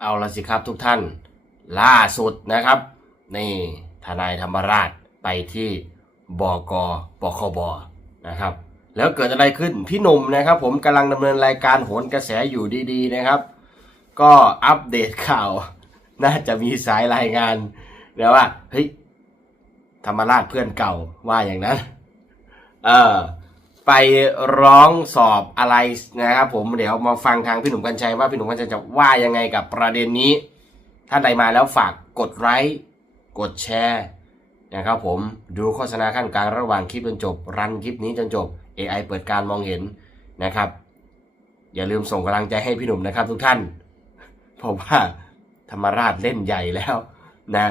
เอาละสิครับทุกท่าน ล่าสุดนะครับ นี่ทนายธรรมราชไปที่บกปคบนะครับ แล้วเกิดอะไรขึ้นพี่หนุ่มนะครับ ผมกำลังดำเนินรายการโหนกระแสอยู่ดีๆนะครับ ก็อัปเดตข่าว น่าจะมีสายรายงานแล้วว่าเฮ้ยธรรมราชเพื่อนเก่าว่าอย่างนั้น เออ ไปร้องสอบอะไรนะครับผมเดี๋ยวมาฟังทางพี่หนุ่มกัญชัยว่าพี่หนุ่มกัญชัยจะว่ายังไงกับประเด็นนี้ ถ้าใดมาแล้วฝากกดไลค์กดแชร์นะครับผมดูโฆษณาขั้นกลางระหว่างคลิปจนจบ รันคลิปนี้จนจบ AI เปิดการมองเห็นนะครับ อย่าลืมส่งกำลังใจให้พี่หนุ่มนะครับทุกท่าน เพราะว่าธรรมราชเล่นใหญ่แล้วนะ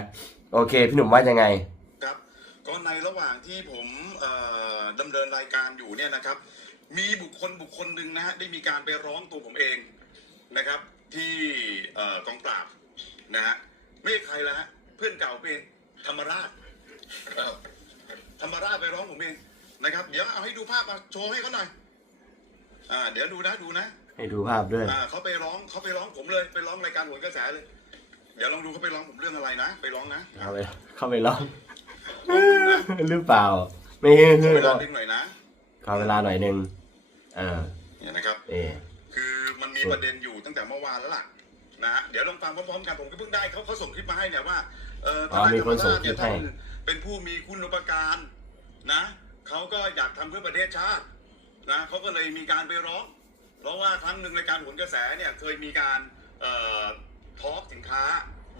โอเค พี่หนุ่มว่ายังไง ก็ในระหว่างที่ผมเอ่อดำเนินรายการอยู่เนี่ยนะครับ มีบุคคลบุคคลหนึ่งนะฮะได้มีการไปร้องตัวผมเองนะครับ ที่เอ่อกองปราบนะฮะไม่ใช่ใครละฮะเพื่อนเก่าผมเองธรรมราชเอ่อธรรมราชไปร้องผมเองนะครับ เดี๋ยวเอาให้ดูภาพมาโชว์ให้เขาหน่อยอ่าเดี๋ยวดูนะดูนะให้ดูภาพด้วยอ่าเขาไปร้องเขาไปร้องผมเลยไปร้องรายการโหนกระแสเลย เดี๋ยวลองดูเขาไปร้องผมเรื่องอะไรนะ ไปร้องนะเข้าไปเข้าไปร้องลองดูนะ หรือเปล่า ไม่ฮือขฮืออเวหรลาอกดึงหน่อยนะขอเวลาหน่อยหนึ่งเออเนี่ยนะครับเออคือมันมีประเด็นอยู่ตั้งแต่เมื่อวานแล้วล่ะนะฮะเดี๋ยวลองฟังพร้อมๆกันผมก็เพิ่งได้เขาเขาส่งคลิปมาให้เนี่ยว่าเออทนายธรรมราชเนี่ยท่านเป็นผู้มีคุณอุปการนะเขาก็อยากทำเพื่อประเทศชาตินะเขาก็เลยมีการไปร้อง เพราะว่าครั้งหนึ่งรายการผลกระแสเนี่ยเคยมีการเอ่อทอล์กสินค้า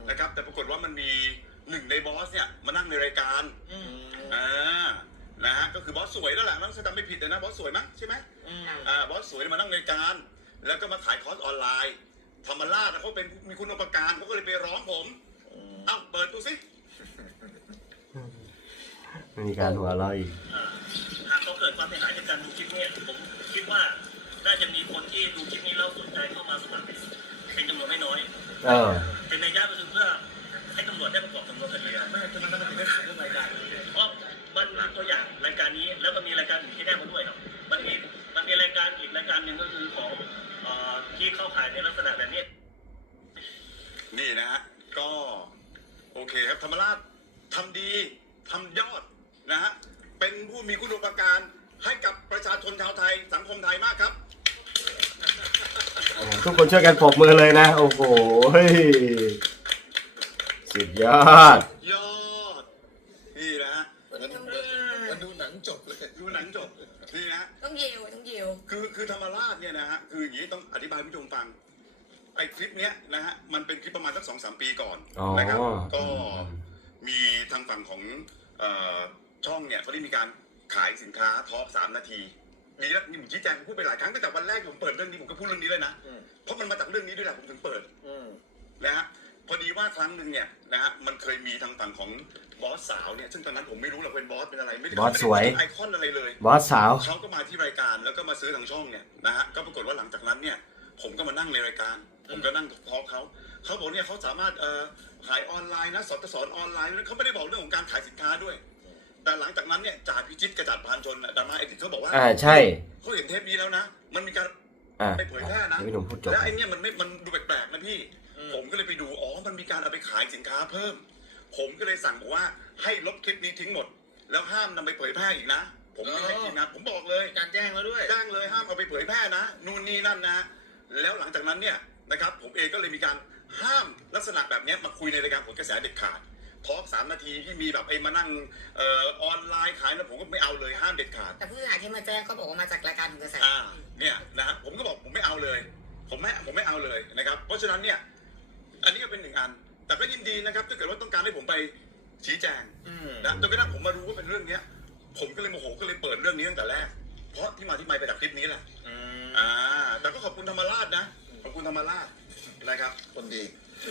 นะครับ แต่ปรากฏว่ามันมี หนึ่งในบอสเนี่ยมานั่งในรายการอืมอ่านะฮะก็คือบอสสวยแล้วแหละมั้งถ้าจำไม่ผิดเลยนะบอสสวยมั้งใช่ไหมอืมอ่าบอสสวยมานั่งรายการ แล้วก็มาขายคอร์สออนไลน์ธรรมราชน่ะเขาเป็นมีคุณอุปการเขาก็เลยไปร้องผมเอ้าเปิดดูสิมีการหัวเราะอีกอ่าหากเขาเกิดความเสียหายจากการดูคลิปนี้ผมคิดว่าน่าจะมีคนที่ดูคลิปนี้แล้วสนใจเข้ามาสมัครเป็นจำนวนไม่น้อย เออ ณะแบบนี้ นี่นะฮะ ก็โอเคครับธรรมราชทำดีทำยอดนะฮะ เป็นผู้มีคุณอุปการให้กับประชาชนชาวไทย สังคมไทยมากครับ ทุกคนช่วยกันปรบมือเลยนะ โอ้โหเฮ้ยสุดยอด ยอด นี่นะฮะมันมันดูหนังจบเลยดูหนังจบ นี่นะต้องยิวต้องยิวคือคือธรรมราชเนี่ยนะฮะ คืออย่างนี้ต้องอธิบายให้ผู้ชมฟัง ไอ้คลิปเนี้ยนะฮะมันเป็นคลิปประมาณสักสองสามปีก่อนอ๋อ นะครับ ก็มีทางฝั่งของเอ่อช่องเนี่ยเขาได้มีการขายสินค้าทอล์กสามนาทีมีแล้วมีผมชี้แจงผมพูดไปหลายครั้งตั้งแต่วันแรกที่ผมเปิดเรื่องนี้ผมก็พูดเรื่องนี้เลยนะอืม เพราะมันมาจากเรื่องนี้ด้วยแหละผมถึงเปิด อืม นะฮะพอดีว่าครั้งหนึ่งเนี่ยนะฮะมันเคยมีทางฝั่งของบอสสาวเนี่ยซึ่งตอนนั้นผมไม่รู้หรอกเป็นบอสเป็นอะไรไม่ได้บอสสวยไอคอนอะไรเลยบอสสาว เขาก็มาที่รายการแล้วก็มาซื้อทางช่องเนี่ยนะฮะก็ปรากฏว่าหลังจากนั้นเนี่ยผมก็มานั่งในรายการ ผมก็นั่งทอล์กเขาเขาบอกเนี่ยเขาสามารถเอ่อขายออนไลน์นะสอนสอนออนไลน์เขาไม่ได้บอกเรื่องของการขายสินค้าด้วย แต่หลังจากนั้นเนี่ยจ่าพิจิตรกระจัดพานชนน่ะดาราเอ็กซ์เขาบอกว่าอ่าใช่เขาเห็นเทปนี้แล้วนะ มันมีการอ่าไปเผยแพร่นะเดี๋ยวพี่หนุ่มพูดจบแล้วไอ้เนี่ยมันไม่มันดูแปลกๆนะพี่ ผมก็เลยไปดูอ๋อมันมีการเอาไปขายสินค้าเพิ่ม ผมก็เลยสั่งบอกว่าให้ลบคลิปนี้ทิ้งหมด แล้วห้ามนำไปเผยแพร่อีกนะผมไม่ให้ทีมงานผมบอกเลยการแจ้งแล้วด้วยแจ้งเลยห้ามเอาไปเผยแพร่นะนู่นนี่นั่นนะ แล้วหลังจากนั้นเนี่ย นะครับ ผมเองก็เลยมีการห้ามลักษณะแบบเนี้ยมาคุยในรายการผลกระแสเด็ดขาดทอล์กสามนาทีที่มีแบบไอ้มานั่งเอ่อออนไลน์ขายนะผมก็ไม่เอาเลยห้ามเด็ดขาด แต่ผู้เสียหายที่มาแจ้งก็บอกว่ามาจากรายการถึงกระแสอ่าเนี่ยนะฮะผมก็บอกผมไม่เอาเลย ผมไม่ผมไม่เอาเลยนะครับ เพราะฉะนั้นเนี่ยอันนี้ก็เป็นหนึ่งอัน แต่ก็ยินดีนะครับถ้าเกิดว่าต้องการให้ผมไปชี้แจงอืมนะจนกระทั่งผมมารู้ว่าเป็นเรื่องเนี้ย ผมก็เลยโมโหก็เลยเปิดเรื่องนี้ตั้งแต่แรก เพราะที่มาที่ไปไปจากคลิปนี้แหละอืมอ่าแต่ก็ขอบคุณธรรมราชนะขอบ คุณธรรมราชนะครับ คนดี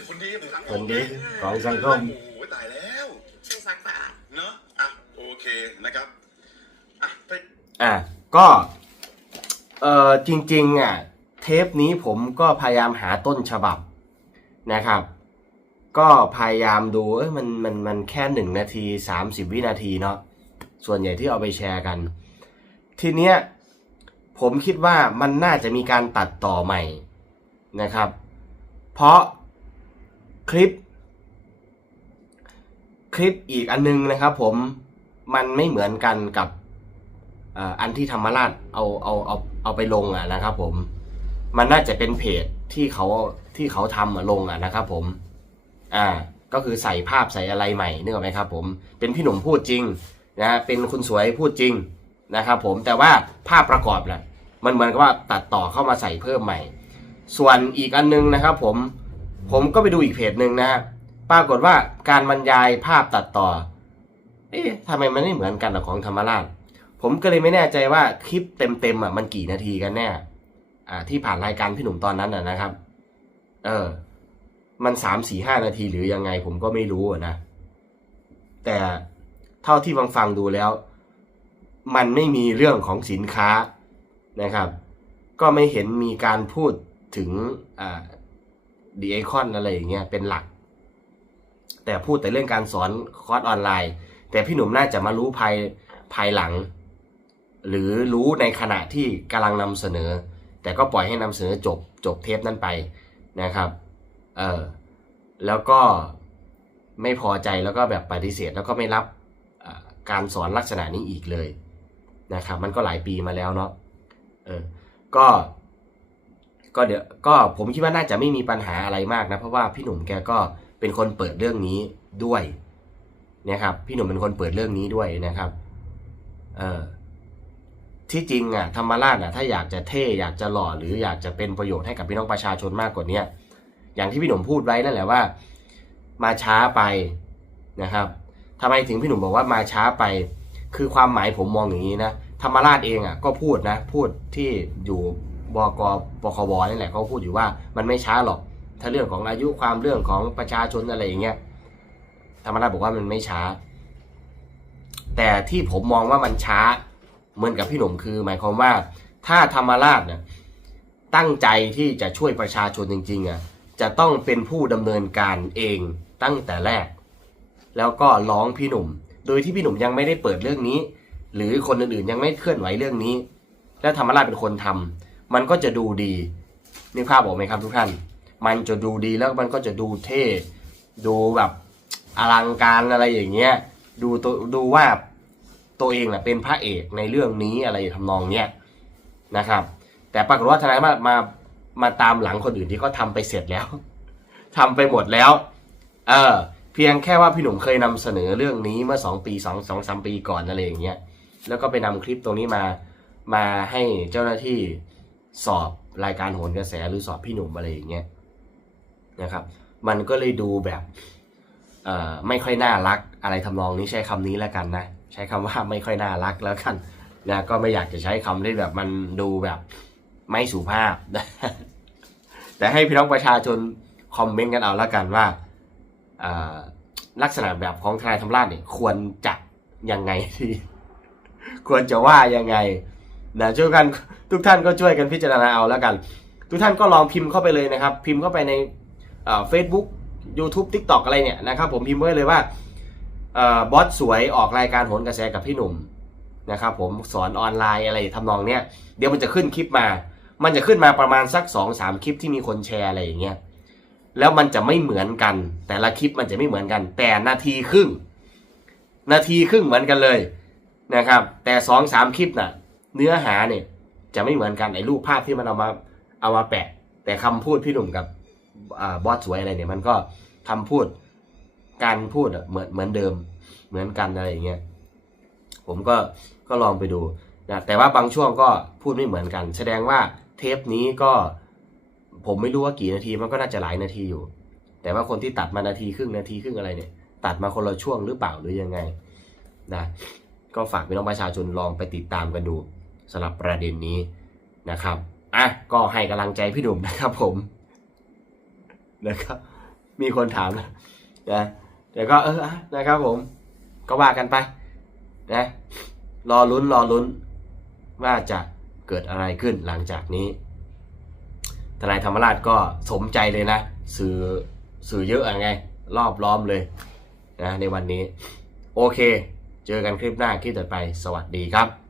คนดีผมทั้งคนดีของสังคม โอ้โหตายแล้วชื่อซักสะอาดเนาะอะโอเคนะครับอะไปอะก็เอ่อจริงๆอะเทปนี้ผมก็พยายามหาต้นฉบับนะครับ ก็พยายามดูเอ้ยมันมันมันแค่หนึ่งนาทีสามสิบวินาทีเนาะส่วนใหญ่ที่เอาไปแชร์กัน ทีเนี้ยผมคิดว่ามันน่าจะมีการตัดต่อใหม่ นะครับ เพราะคลิป คลิปอีกอันนึงนะครับ ผมมันไม่เหมือนกันกับอันที่ธรรมราชเอาเอาเอาเอาไปลงอะนะครับ ผม มันน่าจะเป็นเพจที่เขาที่เขาทำลงอะนะครับ ผม อ่า ก็คือใส่ภาพใส่อะไรใหม่นึกออกไหมครับ ผม เป็นพี่หนุ่มพูดจริงนะเป็นคุณสวยพูดจริงนะครับ ผมแต่ว่าภาพประกอบน่ะมันเหมือนกับว่าตัดต่อเข้ามาใส่เพิ่มใหม่ ส่วนอีกอันนึงนะครับผมผมก็ไปดูอีกเพจหนึ่งนะฮะปรากฏว่าการบรรยายภาพตัดต่อ เอ๊ะทำไมมันไม่เหมือนกันกับของธรรมราช ผมก็เลยไม่แน่ใจว่าคลิปเต็มๆอะมันกี่นาทีกันแน่อ่าที่ผ่านรายการพี่หนุ่มตอนนั้นอะนะครับ เออ มันสามสี่ห้านาทีหรือยังไง ผมก็ไม่รู้อะนะ แต่เท่าที่ฟังฟังดูแล้ว มันไม่มีเรื่องของสินค้านะครับ ก็ไม่เห็นมีการพูด ถึงดีไอคอนอะไรอย่างเงี้ยเป็นหลัก แต่พูดแต่เรื่องการสอนคอร์สออนไลน์ แต่พี่หนุ่มน่าจะมารู้ภายภายหลัง หรือรู้ในขณะที่กำลังนำเสนอ แต่ก็ปล่อยให้นำเสนอจบจบเทปนั้นไปนะครับเออแล้วก็ไม่พอใจแล้วก็แบบปฏิเสธแล้วก็ไม่รับการสอนลักษณะนี้อีกเลยนะครับ มันก็หลายปีมาแล้วเนาะเออก็ ก็เดี๋ยวก็ผมคิดว่าน่าจะไม่มีปัญหาอะไรมากนะ เพราะว่าพี่หนุ่มแกก็เป็นคนเปิดเรื่องนี้ด้วยนะครับ พี่หนุ่มเป็นคนเปิดเรื่องนี้ด้วยนะครับ เออที่จริงอะธรรมราชอะถ้าอยากจะเท่อยากจะหล่อหรืออยากจะเป็นประโยชน์ให้กับพี่น้องประชาชนมากกว่าเนี้ยอย่างที่พี่หนุ่มพูดไว้นั่นแหละว่า มาช้าไปนะครับทำไมถึงพี่หนุ่มบอกว่ามาช้าไป คือความหมายผมมองอย่างนี้นะธรรมราชเองอะก็พูดนะ พูดที่อยู่ บกปคบนี่แหละเขาพูดอยู่ว่ามันไม่ช้าหรอก ถ้าเรื่องของอายุความเรื่องของประชาชนอะไรอย่างเงี้ยธรรมราชบอกว่ามันไม่ช้า แต่ที่ผมมองว่ามันช้าเหมือนกับพี่หนุ่มคือ หมายความว่าถ้าธรรมราชเนี่ยตั้งใจที่จะช่วยประชาชนจริงๆอะจะต้องเป็นผู้ดำเนินการเองตั้งแต่แรก แล้วก็ร้องพี่หนุ่ม โดยที่พี่หนุ่มยังไม่ได้เปิดเรื่องนี้ หรือคนอื่นๆยังไม่เคลื่อนไหวเรื่องนี้ แล้วธรรมราชเป็นคนทำ มันก็จะดูดีนึกภาพออกไหมครับทุกท่าน มันจะดูดีแล้วมันก็จะดูเท่ ดูแบบอลังการอะไรอย่างเงี้ย ดูตัวดูว่าตัวเองน่ะเป็นพระเอกในเรื่องนี้อะไรทำนองเนี้ยนะครับ แต่ปรากฏว่าทนายมามามาตามหลังคนอื่นที่เขาทำไปเสร็จแล้วทำไปหมดแล้ว เออ เพียงแค่ว่าพี่หนุ่มเคยนำเสนอเรื่องนี้เมื่อสองปีสองสองสามปีก่อนอะไรอย่างเงี้ย แล้วก็ไปนำคลิปตรงนี้มามาให้เจ้าหน้าที่ สอบรายการโหนกระแสหรือสอบพี่หนุ่มอะไรอย่างเงี้ยนะครับ มันก็เลยดูแบบไม่ค่อยน่ารักอะไรทำนองนี้ใช้คำนี้แล้วกันนะ ใช้คำว่าไม่ค่อยน่ารักแล้วกันนะก็ไม่อยากจะใช้คำที่แบบมันดูแบบไม่สุภาพ แต่ให้พี่น้องประชาชนคอมเมนต์กันเอาแล้วกันว่าลักษณะแบบของทนายธรรมราชเนี่ยควรจะยังไงทีควรจะว่ายังไงนะช่วยกัน ทุกท่านก็ช่วยกันพิจารณาเอาแล้วกัน ทุกท่านก็ลองพิมพ์เข้าไปเลยนะครับ พิมพ์เข้าไปในเฟซบุ๊ก YouTube TikTok อะไรเนี่ยนะครับผมพิมพ์ไว้เลยว่าบอสสวยออกรายการโหนกระแสกับพี่หนุ่มนะครับผมสอนออนไลน์อะไรทำนองเนี้ยเดี๋ยวมันจะขึ้นคลิปมา มันจะขึ้นมาประมาณสัก2อสามคลิปที่มีคนแชร์อะไรอย่างเงี้ยแล้วมันจะไม่เหมือนกัน แต่ละคลิปมันจะไม่เหมือนกัน แต่นาทีครึ่ง นาทีครึ่งเหมือนกันเลยนะครับ แต่สองสามคลิปน่ะ เนื้อหาเนี่ย จะไม่เหมือนกันไอ้รูปภาพที่มันเอามาเอามาแปะ แต่คำพูดพี่หนุ่มกับอบอสสวยอะไรเนี่ย มันก็คำพูดการพูดเหมือนเหมือนเดิมเหมือนกันอะไรอย่างเงี้ยผมก็ก็ลองไปดูนะแต่ว่าบางช่วงก็พูดไม่เหมือนกัน แสดงว่าเทปนี้ก็ผมไม่รู้ว่ากี่นาทีมันก็น่าจะหลายนาทีอยู่ แต่ว่าคนที่ตัดมานาทีครึ่งนาทีครึ่งอะไรเนี่ย ตัดมาคนละช่วงหรือเปล่าหรือยังไงนะก็ฝากพี่น้องประชาชนลองไปติดตามกันดู สำหรับประเด็นนี้นะครับอะก็ให้กำลังใจพี่หนุ่มนะครับผมนะครับมีคนถามนะนะแต่ก็เออนะครับผม ก็ว่ากันไปนะรอลุ้นรอลุ้น ว่าจะเกิดอะไรขึ้นหลังจากนี้ทนายธรรมราชก็สมใจเลยนะ สื่อสื่อเยอะอะไง รอบล้อมเลยนะในวันนี้ โอเค เจอกันคลิปหน้าคลิปต่อไป สวัสดีครับ